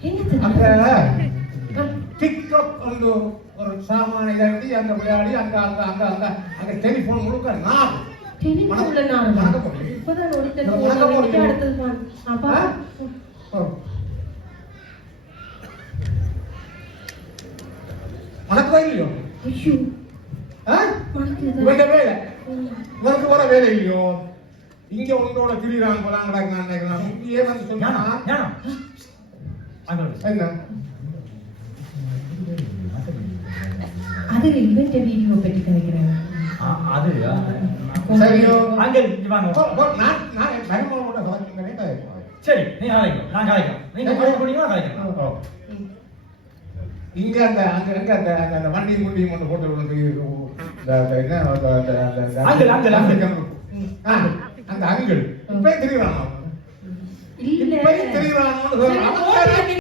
அந்த டிக்டாக் ஒரு சாமான இல்லாட்டி அங்க விளையாடி அங்க அங்க அங்க அங்க அங்க டெலிபோன் முழுக்க நான் வணக்கம் இல்லையோ வேலை உனக்கு வர வேலை இல்லையோ இங்க உங்களோட திரிறாங்க போறாங்கடா இங்கேயே வந்து சொன்னா என்ன அது இவென்ட் வீடியோ பத்தி கேக்குறேன் அது சரியோ அங்க வாங்க நான் பயமாவோட வாக்கிங்கனே சரி நீ காலைக்கு நான் காலைக்கு நீங்க காலைக்கு போறீங்களா காலைக்கு இங்க அந்த அங்க அங்க அந்த அந்த வண்டி முண்டி ஒன்று போட்டு என்ன அந்த அங்கிள் இப்ப தெரியுறானோ இல்ல இப்ப தெரியுறானோ